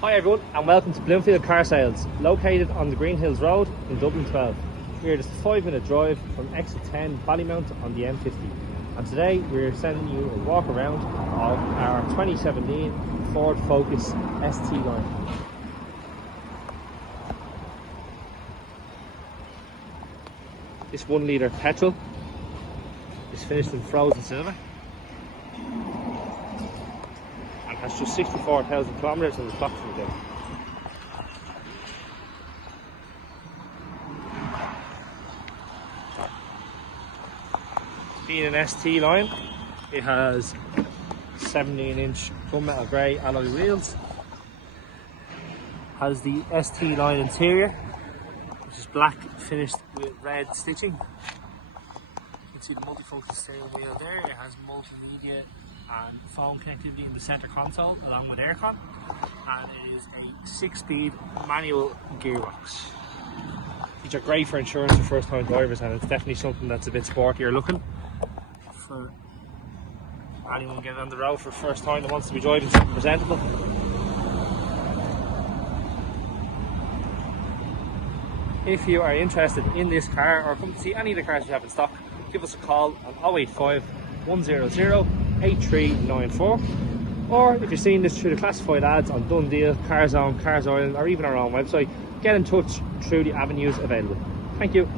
Hi everyone and welcome to Bloomfield Car Sales, located on the Greenhills Road in Dublin 12. We're just a 5-minute drive from exit 10 Ballymount on the M50, and today we're sending you a walk around of our 2017 Ford Focus ST line. This 1 litre petrol is finished in frozen silver and has just 64,000 kilometres on the clock for the day. Being an ST line, it has 17-inch gunmetal grey alloy wheels, has the ST line interior, which is black finished with red stitching. You can see the multifunction steering wheel there. It has multimedia and phone connectivity in the centre console along with aircon, and it is a 6-speed manual gearbox. These are great for insurance for first time drivers, and it's definitely something that's a bit sportier looking for anyone getting on the road for the first time that wants to be driving something presentable. If you are interested in this car or come to see any of the cars we have in stock, give us a call on 085 100 8394, or if you're seeing this through the classified ads on Done Deal, Cars On, Cars Ireland, or even our own website, get in touch through the avenues available. Thank you.